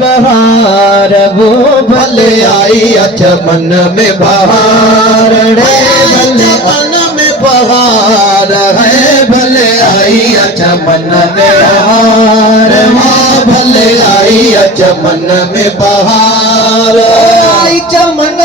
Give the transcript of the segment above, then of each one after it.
बहार वो भले आई चमन में बहार रे भले मन में बहार है भले आई चमन में बहार हाँ भले आई चमन में बहार आई चमन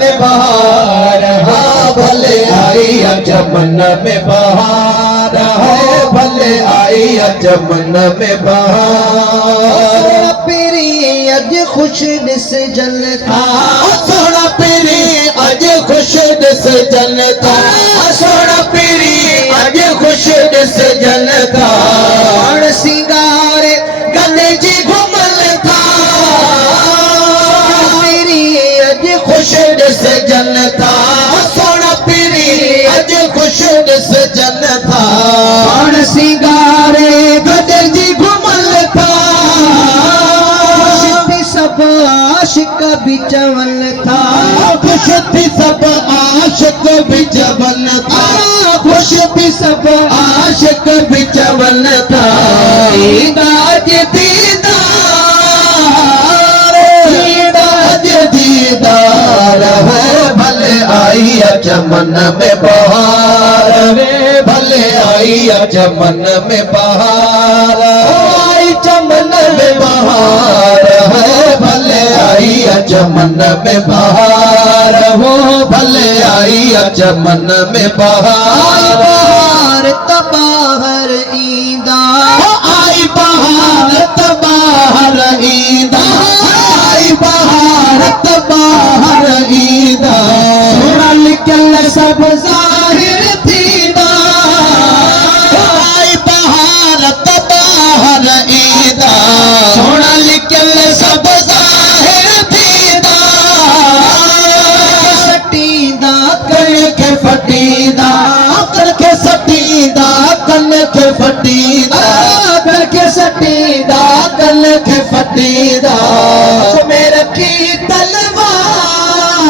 में बहार हाँ भले आई चमन में बहार है भले आई चमन में बहार पीरी अज खुश दिस जनता सोना पीरी अज खुश दिस जनता सोना पीरी अज खुश दिस जनता सिंगारे गले जी घुमल था पीरी अज खुश दिस जनता सोना पीरी अज खुश दिस जनता सिंगारे गले जी घुमल था सब आशिक बिचवन था खुश थी सब आशिक बिचवन था खुश थी सब आशिक बिचवन था दीदार दीदार है भले आई चमन में बहार वे भले आई चमन में बहार आई चमन में बहार है भले आई चमन में बहार हो भले आई चमन में बहार तबाहर ईदा आई बहार तबाहर ईदा आई बहार तबाहर ईदा सोना निकल सब जाहिर थी ना आई बहार तबाहर ईदा सोना निकल सब जाहिर थी ना सटीदा कन के फटीदा कन के सटीदा कन के फटीदा कन के सटीदा कन के फटीदा में रखी तलवार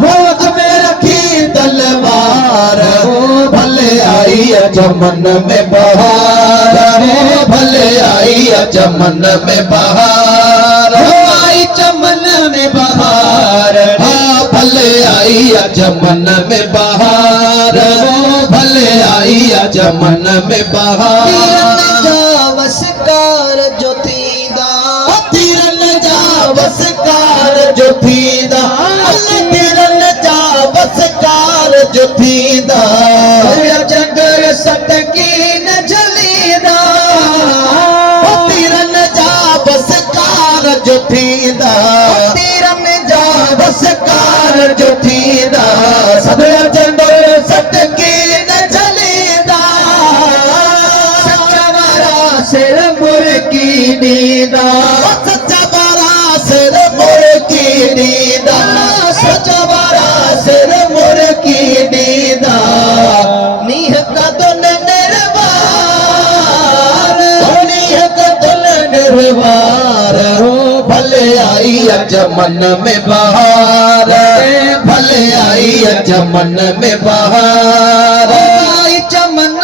हो में रखी तलवार हो भले आई चमन में बहार हो भले आई चमन में बहार हो आई चमन में बहार हाँ भले आई चमन में बहार हो भले आई चमन में बहार जावसकार जो थीदा तीरन जावसकार जो थीदा तीरन जावसकार जो थीदा जगर सटकी न जलीदा तीरन जावसकार जो थीदा तीरन जावसकार जो थीदा सदर जगर सटकी न जलीदा सच्चा वारा सिर मुर्गी नीदा सच्चा वारा सिर मुर्गी नीदा सच्चा वारा सिर मुर्गी नीदा नीह कदन निर्वार नीह कदन निर्वार हो भले आई चमन में बहार भले आई चमन में बहार आई चमन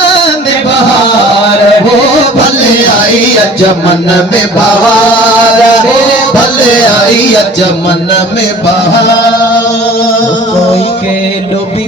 में बहार हो भले आई चमन में बहार हो भले आई चमन में बहार।